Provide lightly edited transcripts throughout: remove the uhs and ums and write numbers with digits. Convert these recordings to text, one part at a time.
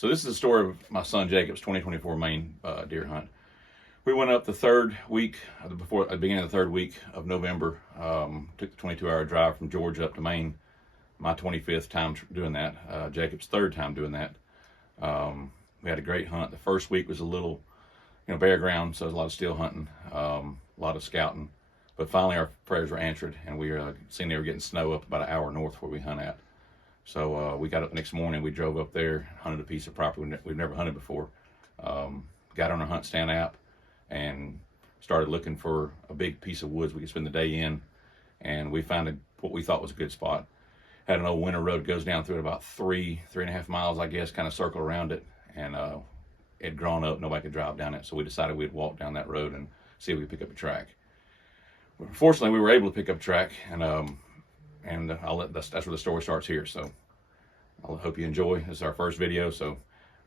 So this is the story of my son Jacob's 2024 Maine deer hunt. We went up the third week, at the beginning of the third week of November. Took the 22-hour drive from Georgia up to Maine. My 25th time doing that. Jacob's third time doing that. We had a great hunt. The first week was a little, bare ground, so there was a lot of still hunting, a lot of scouting. But finally our prayers were answered, and we seen they were getting snow up about an hour north where we hunt at. So we got up the next morning, we drove up there, hunted a piece of property we've never hunted before. Got on our Hunt Stand app and started looking for a big piece of woods we could spend the day in. And we found what we thought was a good spot. Had an old winter road, goes down through it about 3.5 miles, I guess, kind of circle around it. And it had grown up, nobody could drive down it. So we decided we'd walk down that road and see if we could pick up a track. Fortunately, we were able to pick up a track, and that's where the story starts here. So I hope you enjoy. This is our first video, so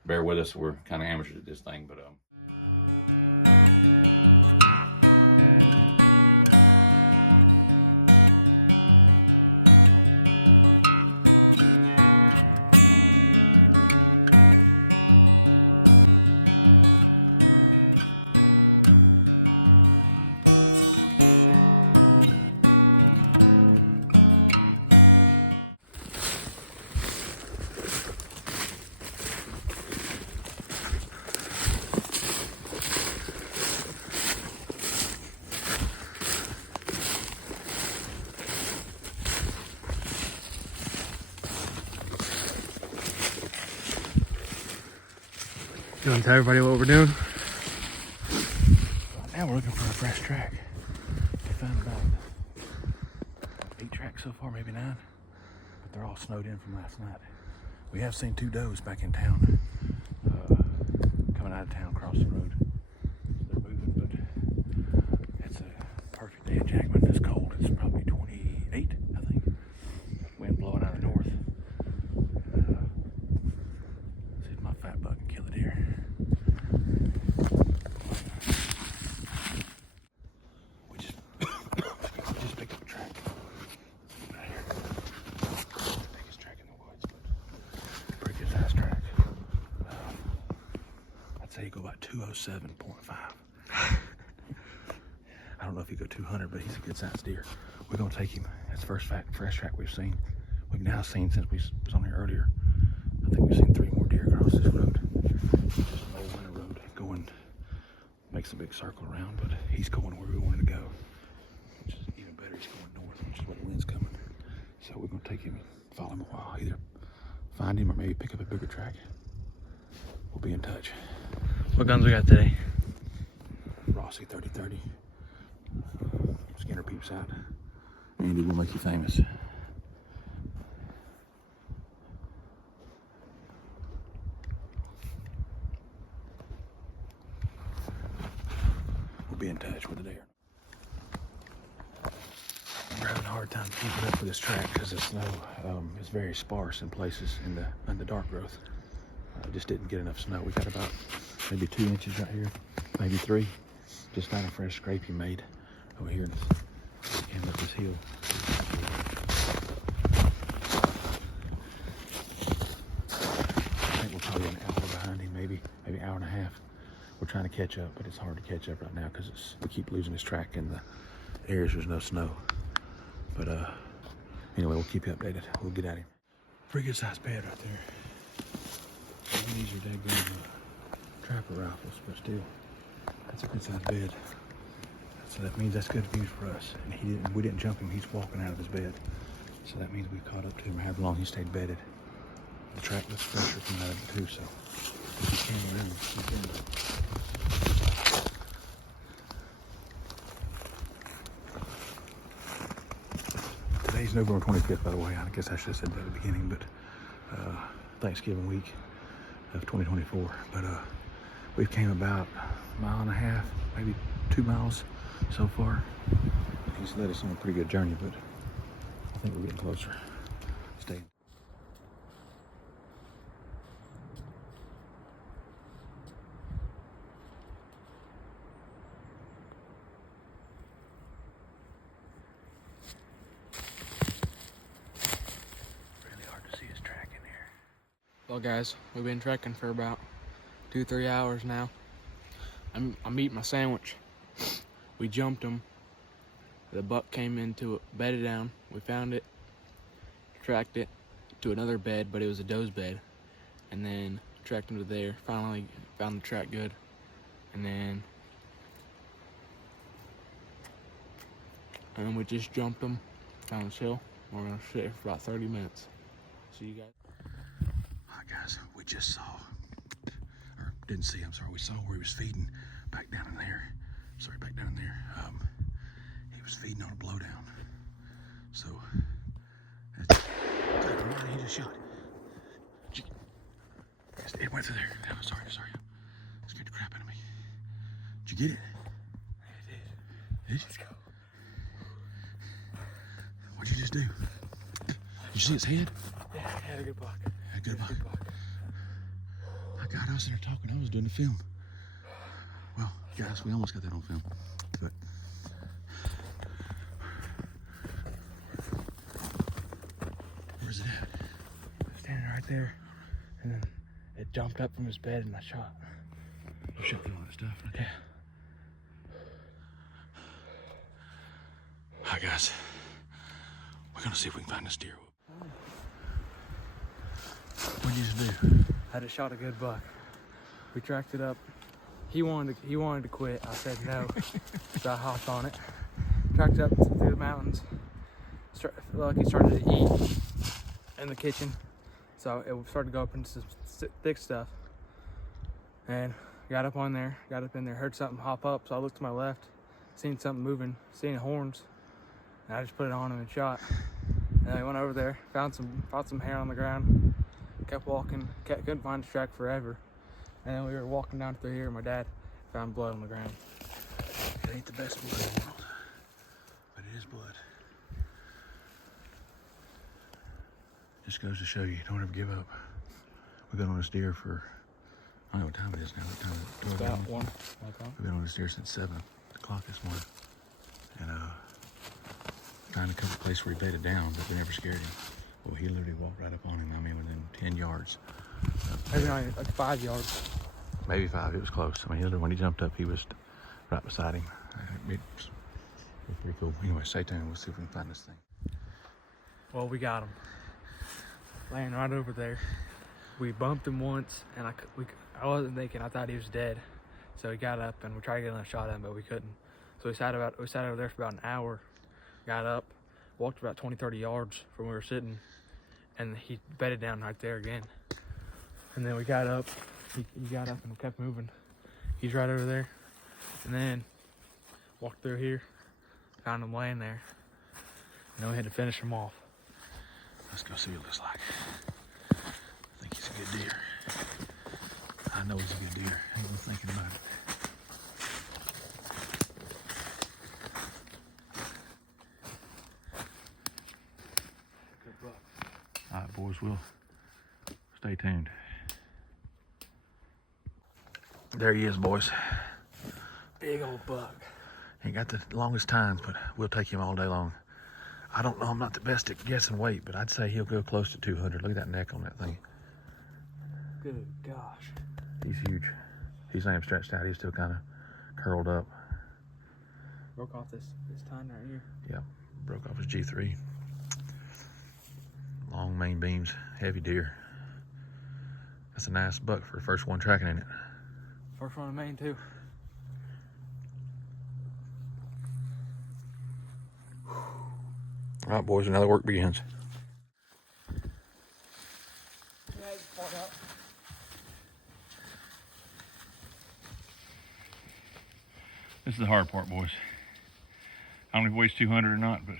bear with us. We're kind of amateurs at this thing, but You want to tell everybody what we're doing? Right now we're looking for a fresh track. We found about 8 tracks so far, maybe 9, but they're all snowed in from last night. We have seen 2 does back in town, coming out of town across the road. So they're moving, but it's a perfect day in Jackman. It's cold. It's probably 28, I think. Wind blowing out of the north. See if my fat buck can kill a deer. Say you go about 207.5. I don't know if he go 200, but he's a good sized deer. We're gonna take him. That's the first fresh track we've seen. We've now seen, since we was on here earlier, I think we've seen 3 more deer across this road. Just an old winter road going, makes a big circle around, but he's going where we want to go, which is even better. He's going north, which is where the wind's coming. So we're gonna take him and follow him a while, either find him or maybe pick up a bigger track. We'll be in touch. What guns we got today? Mossy 30-30. Skinner peep sight. Andy will make you famous. We'll be in touch with the deer. We're having a hard time keeping up with this track because the snow is very sparse in places in the dark growth. Just didn't get enough snow. We got about maybe 2 inches right here, maybe 3. Just found a fresh scraping made over here. We came up this hill. I think we're probably an hour behind him, maybe hour and a half. We're trying to catch up, but it's hard to catch up right now because we keep losing this track in the areas there's no snow. But anyway, we'll keep you updated. We'll get at him. Pretty good sized bed right there. These are daggone trapper rifles, but still, that's a good sized bed. So that means that's good news for us. And we didn't jump him, he's walking out of his bed. So that means we caught up to him however long he stayed bedded. The track looks fresher coming out of it too, so if he came around, he's bedded. Today's November 25th, by the way. I guess I should have said that at the beginning, but Thanksgiving week of 2024. But we've came about 1.5 miles, maybe 2 miles so far. He's led us on a pretty good journey, but I think we're getting closer. Stay. Well guys, we've been trekking for about 2-3 hours now. I'm eating my sandwich. We jumped him. The buck came into it, bedded down. We found it, tracked it to another bed, but it was a doe's bed. And then tracked him to there. Finally found the track good. And then we just jumped him down this hill. We're gonna sit here for about 30 minutes. See you guys. Alright guys, we just saw, or didn't see, I'm sorry, we saw where he was feeding back down in there. Sorry, back down in there. He was feeding on a blowdown. So, he just shit. It went through there. Oh, sorry. Scared the crap out of me. Did you get it? Did you? Let's go. What'd you just do? Did you see its head? Yeah, had a good buck. A good buck. My God, I was there talking. I was doing the film. Well, guys, we almost got that on film. But where's it at? Standing right there. And then it jumped up from his bed and I shot. You shot through all that stuff? Yeah. Alright guys, we're gonna see if we can find this deer. What'd you just do? I just shot a good buck. We tracked it up. He wanted to quit. I said no. So I hopped on it. Tracked it up through the mountains. Like he started to eat in the kitchen. So it started to go up into some thick stuff. And got up in there, heard something hop up. So I looked to my left, seen something moving, seen horns. And I just put it on him and shot. And then we went over there, found some hair on the ground, kept walking, couldn't find the track forever. And then we were walking down through here and my dad found blood on the ground. It ain't the best blood in the world, but it is blood. Just goes to show you, don't ever give up. We've been on this deer for, I don't know what time it is now. What time is it? 12 About o'clock? 1 o'clock. We've been on this deer since 7 o'clock this morning. And found a couple places where he bedded down, but we never scared him. Well, he literally walked right up on him. I mean, within 10 yards. Maybe not, like 5 yards. Maybe 5, it was close. I mean, he literally, when he jumped up, he was right beside him. It was pretty cool. Anyway, stay tuned. We'll see if we can find this thing. Well, we got him. Laying right over there. We bumped him once, and I wasn't thinking. I thought he was dead. So he got up, and we tried to get another shot at him, but we couldn't. So we sat over there for about an hour. Got up, walked about 20-30 yards from where we were sitting, and he bedded down right there again. And then we got up. He got up and kept moving. He's right over there. And then walked through here, found him laying there. And then we had to finish him off. Let's go see what it looks like. I think he's a good deer. I know he's a good deer. Ain't no thinking about it. Good buck. All right, boys, we'll stay tuned. There he is, boys. Big old buck. He ain't got the longest tines, but we'll take him all day long. I don't know, I'm not the best at guessing weight, but I'd say he'll go close to 200. Look at that neck on that thing. Good gosh. He's huge. He's not even stretched out. He's still kind of curled up. Broke off this tine right here. Yep, broke off his G3. Long main beams, heavy deer. That's a nice buck for the first one tracking in it. First one in Maine too. All right, boys, another work begins. This is the hard part, boys. I don't know if he weighs 200 or not, but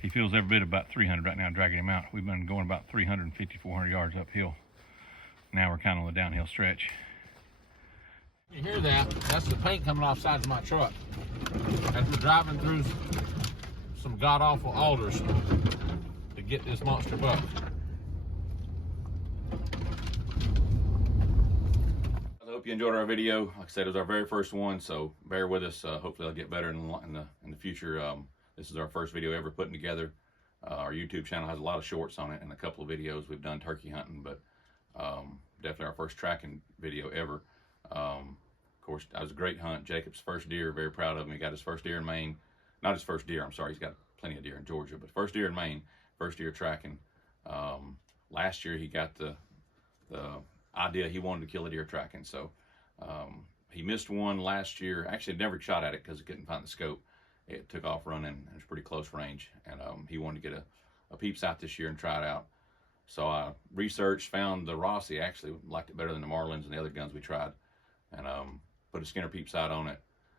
he feels every bit about 300 right now, dragging him out. We've been going about 350, 400 yards uphill. Now we're kind of on the downhill stretch. You hear that? That's the paint coming off sides of my truck. As we're driving through some god-awful alders to get this monster buck. I hope you enjoyed our video. Like I said, it was our very first one, so bear with us. Hopefully it'll get better in the future. This is our first video ever putting together. Our YouTube channel has a lot of shorts on it and a couple of videos we've done turkey hunting, but Definitely our first tracking video ever. Of course, that was a great hunt. Jacob's first deer. Very proud of him. He got his first deer in Maine. Not his first deer. I'm sorry. He's got plenty of deer in Georgia, but first deer in Maine. First deer tracking. Last year he got the idea he wanted to kill a deer tracking. So he missed one last year. Actually, never shot at it because he couldn't find the scope. It took off running. It was pretty close range, and he wanted to get a peep sight this year and try it out. So I researched, found the Mossy. Actually liked it better than the Marlins and the other guns we tried, and put a Skinner peep sight on it,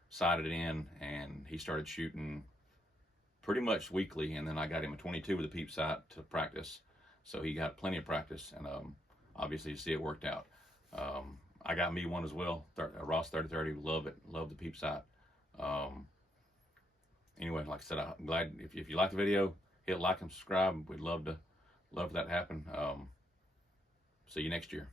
sighted it in, and he started shooting pretty much weekly. And then I got him a 22 with a peep sight to practice, so he got plenty of practice, and obviously you see it worked out. I got me one as well, a Ross 3030. Love it, love the peep sight. Anyway, like I said, I'm glad if you like the video, hit like and subscribe. We'd love for that to happen. See you next year.